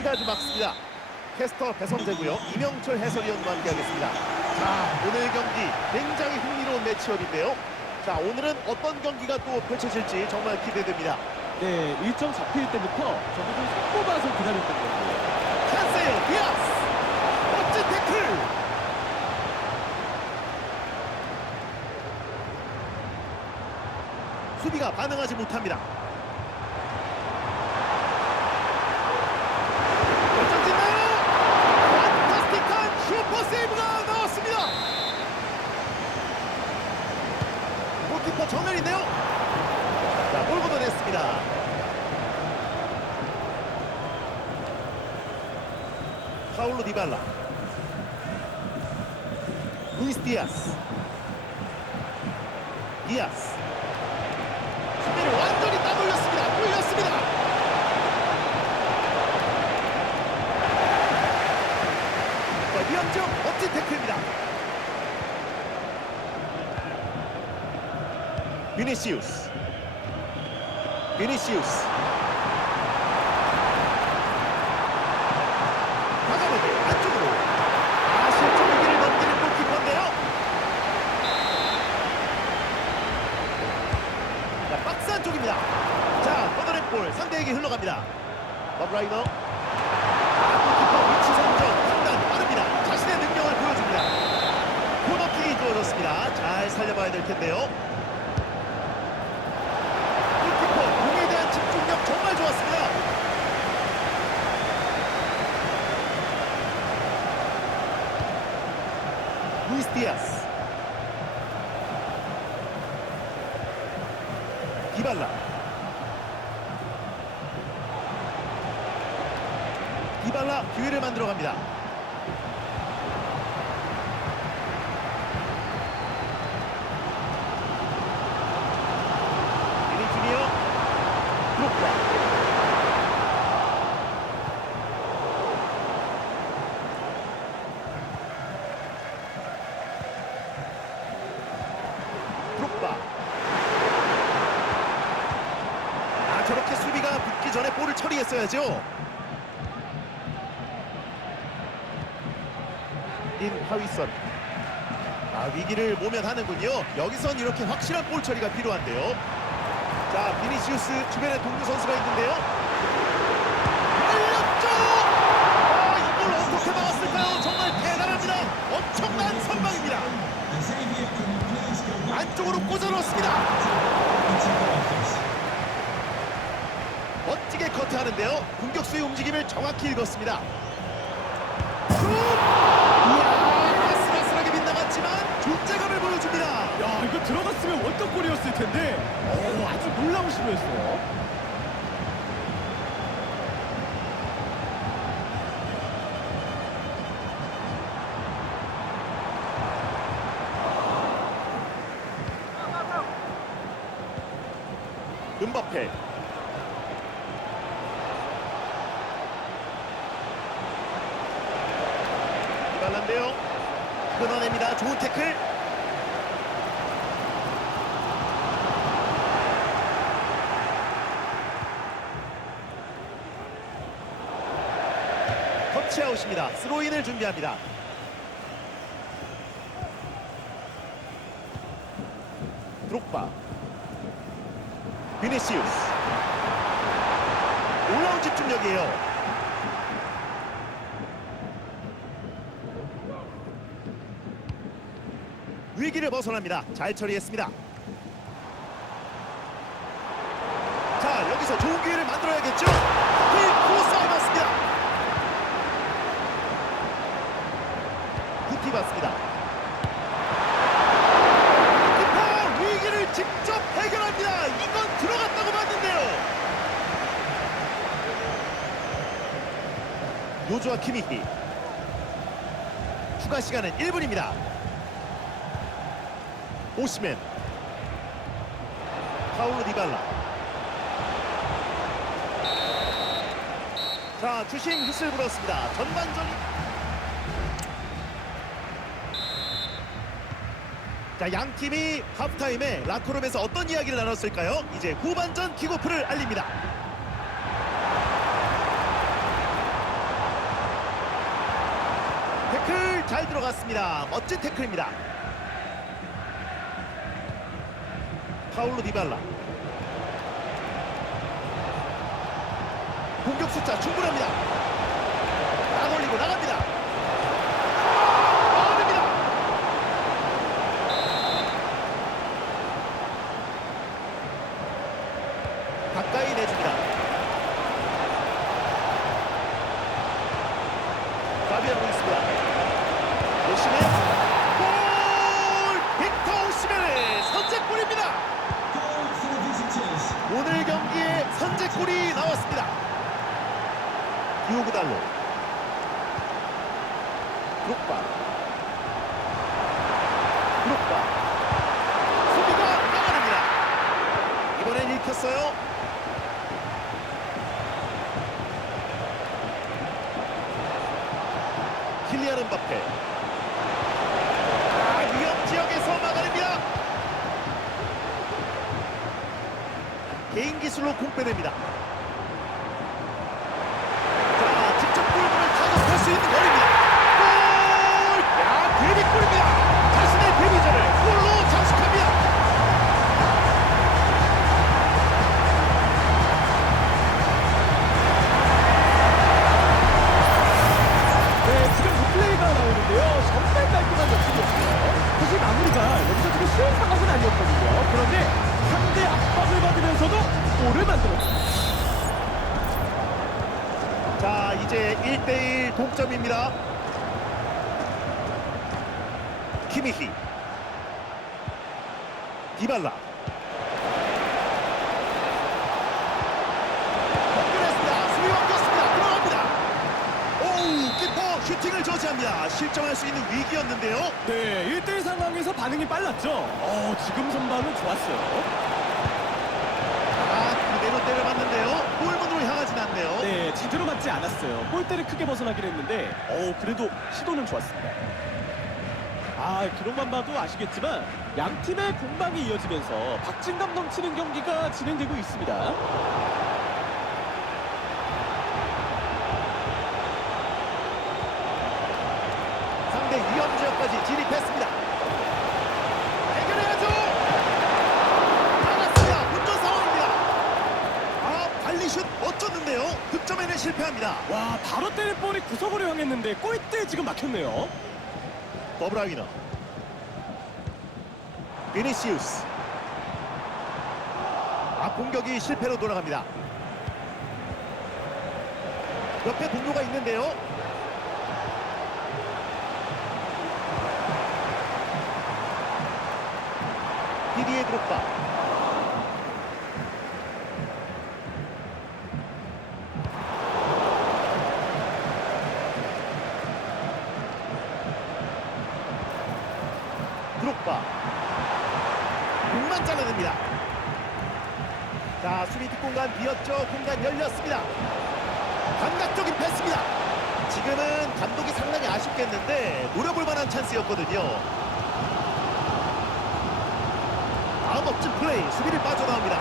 피치가 아주 막습니다. 캐스터 배성재고요. 이명철 해설위원과 함께하겠습니다. 자, 오늘 경기 굉장히 흥미로운 매치업인데요. 자, 오늘은 어떤 경기가 또 펼쳐질지 정말 기대됩니다. 네, 일정 잡힐 때부터 좀 손꼽아서 기다렸던 거예요. 찬스예요. 디아스. 멋진 태클. 수비가 반응하지 못합니다. 결정짓나요? 판타스틱한 슈퍼 세이브가 나왔습니다. 골키퍼 정면인데요. 자, 볼 걷어냈습니다. 파울로 디발라. 루이스 디아스. 디아스. 수비를 완전히 따돌렸습니다. 뚫렸습니다. 자, 위험점 멋진 태클입니다 비니시우스 비니시우스 과감하게 안쪽으로. 아 실점기를 넘기는 골키퍼인데요. 자 박스 안쪽입니다. 자 뻗어낸 볼 상대에게 흘러갑니다. 버브라이너. 아, 골키퍼 위치 선정 판단 빠릅니다. 자신의 능력을 보여줍니다. 코너킥이 주어졌습니다. 잘 살려봐야 될 텐데요 골키퍼 공에 대한 집중력 정말 좋았습니다 루이스 디아스 디발라 디발라 기회를 만들어 갑니다. 아 저렇게 수비가 붙기 전에 볼을 처리했어야죠 인 하위선. 아 위기를 모면하는군요. 여기선 이렇게 확실한 볼 처리가 필요한데요. 자 비니시우스 주변에 동료 선수가 있는데요. 열렸죠! 아 이걸 어떻게 막았을까요? 정말 대단합니다. 엄청난 선방입니다. 안쪽으로 꽂아놓습니다. 멋지게 커트하는데요. 공격수의 움직임을 정확히 읽었습니다 야, 이거 들어갔으면 원더골이었을 텐데, 어, 아주 놀라운 시도였어요. 은바페. 이발란데요. 끊어냅니다. 좋은 태클 터치아웃입니다. 스로인을 준비합니다. 드록바. 비니시우스. 올라온 집중력이에요. 위기를 벗어납니다. 잘 처리했습니다. 자 여기서 좋은 기회를 만들어야겠죠 하필 크로스를 맞습니다 구티 받습니다 키퍼 위기를 직접 해결합니다. 이건 들어갔다고 봤는데요. 요조아 키미히 추가 시간은 1분입니다. 오시멘 파울로 디발라 자 주심 휘슬 불었습니다. 전반전이 자, 양 팀이 하프타임에 라코룸에서 어떤 이야기를 나눴을까요? 이제 후반전 킥오프를 알립니다. 태클 잘 들어갔습니다. 멋진 태클입니다. 파울로 디발라. 공격 숫자 충분합니다. 나 올리고 나갑니다. 가까이 내줍니다. 가비하고 있습니다. 오시멘 골! 빅터 오시멘의 선제골입니다. 오늘 경기에 선제골이 나왔습니다. 디오고 달로 드록바 드록바 수비가 나가릅니다. 이번엔 읽혔어요. 은바페 아, 위험 지역에서 막아냅니다. 개인 기술로 공 빼냅니다. 골을 만들었습니다. 자, 이제 1대1 동점입니다. 키미히 디발라 연결했습니다. 수비 바뀌었습니다. 들어갑니다. 오우, 키퍼 슈팅을 저지합니다. 실점할 수 있는 위기였는데요. 네, 1대1 상황에서 반응이 빨랐죠. 어, 지금 선방은 좋았어요. 아, 그대로 때려봤는데요. 골문으로 향하진 않네요. 네, 제대로 맞지 않았어요. 골대를 크게 벗어나긴 했는데, 어, 그래도 시도는 좋았습니다. 아, 기록만 봐도 아시겠지만 양 팀의 공방이 이어지면서 박진감 넘치는 경기가 진행되고 있습니다. 상대 위험 지역까지 진입했습니다. 해결해야죠. 나갔습니다. 운전 상황입니다. 아 발리슛 멋졌는데요. 득점에는 실패합니다. 와, 바로 때릴 볼이 구석으로 향했는데 골대 지금 막혔네요. 버브라이너 비니시우스 아 공격이 실패로 돌아갑니다. 옆에 동료가 있는데요. 디디에 드롭바 드록바 공만 잘라냅니다. 자 수비 뒷공간 비었죠. 공간 열렸습니다. 감각적인 패스입니다. 지금은 감독이 상당히 아쉽겠는데 노려볼 만한 찬스였거든요. 아 멋진 플레이 수비를 빠져나옵니다.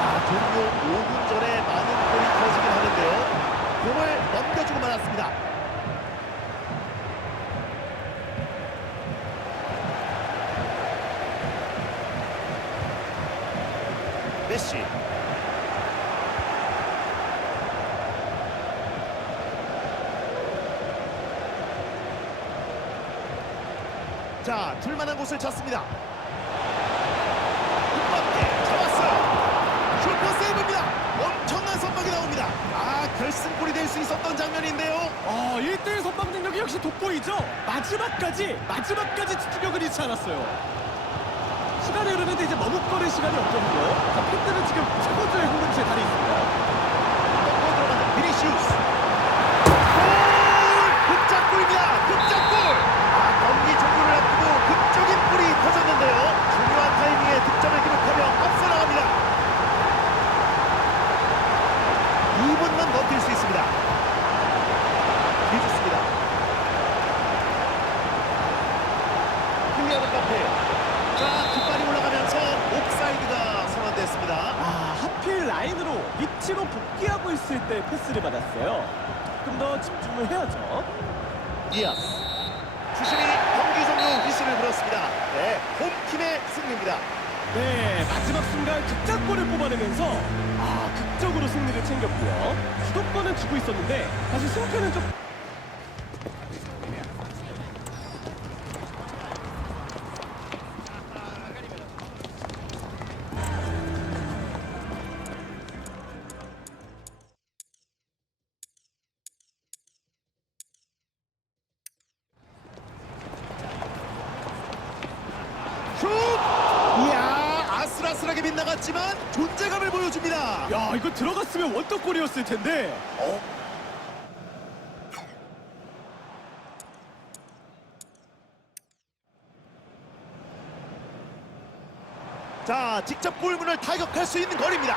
아, 동료 5분 전에 많은 골이 터지긴 하는데요 공을 넘겨주고 말았습니다 메시 자 줄만한 곳을 찾습니다 끝맞게 잡았어요 슈퍼 세이브입니다 엄청난 선박이 나옵니다 아 결승골이 될 수 있었던 장면인데요 어, 1대1 선방 능력이 역시 돋보이죠? 마지막까지, 마지막까지 집중력을 잃지 않았어요. 시간이 흐르는데 이제 머뭇거릴 시간이 없거든요. 자, 팬들은 지금 최고조의 흥분치에 달해 있습니다. 들어가는 비니시우스 골! 극장골입니다 극장골 아 경기 종료를 앞두고 극적인 골이 터졌는데요 중요한 타이밍에 득점을 기록하며 앞서 나갑니다 2분만 버틸 수 있습니다 뒤집습니다 클리어는 카페 자 뒷발이 올라가면서 옵사이드가 선언됐습니다 아, 하필 라인으로 위치로 복귀하고 있을 때 패스를 받았어요. 조금 더 집중을 해야죠. 디아스 주심이 경기 종료 휘슬을 불었습니다. 네, 홈팀의 승리입니다. 네, 마지막 순간 극장골을 뽑아내면서 아, 극적으로 승리를 챙겼고요. 주도권은 쥐고 있었는데 사실 승패는 좀 빗나갔지만 존재감을 보여줍니다. 야, 이거 들어갔으면 원더골이었을 텐데. 어, 자, 직접 골문을 타격할 수 있는 거리입니다.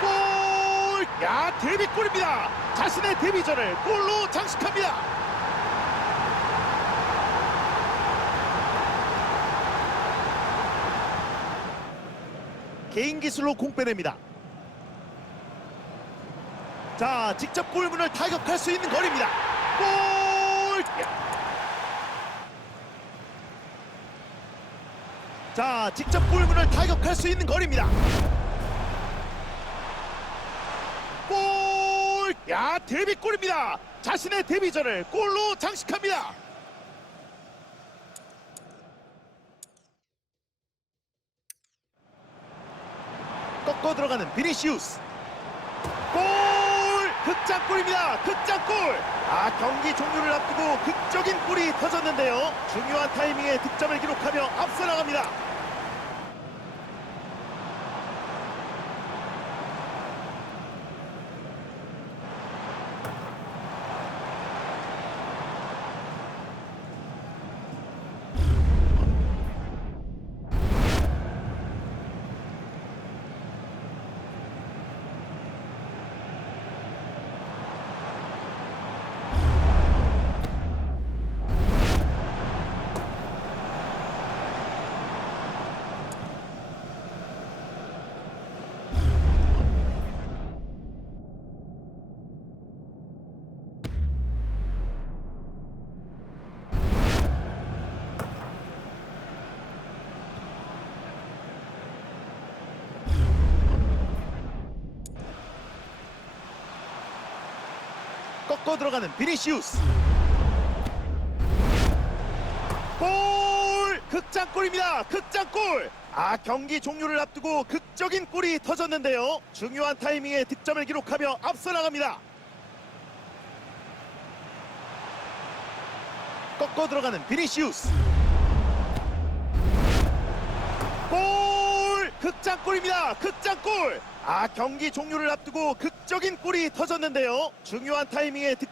골! 야, 데뷔골입니다. 자신의 데뷔전을 골로 장식합니다. 개인 기술로 공 빼냅니다. 자, 직접 골문을 타격할 수 있는 거리입니다. 골! 자, 직접 골문을 타격할 수 있는 거리입니다. 골! 야, 데뷔골입니다. 자신의 데뷔전을 골로 장식합니다. 꺾어 들어가는 비니시우스. 골! 극장골입니다. 극장골! 아, 경기 종료를 앞두고 극적인 골이 터졌는데요. 중요한 타이밍에 득점을 기록하며 앞서 나갑니다. 꺾어 들어가는 비니시우스. 골! 극장골입니다. 극장골! 아, 경기 종료를 앞두고 극적인 골이 터졌는데요. 중요한 타이밍에 득점을 기록하며 앞서 나갑니다. 꺾어 들어가는 비니시우스. 골! 극장골입니다. 극장골! 아, 경기 종료를 앞두고 극적인 골이 터졌는데요. 중요한 타이밍에 득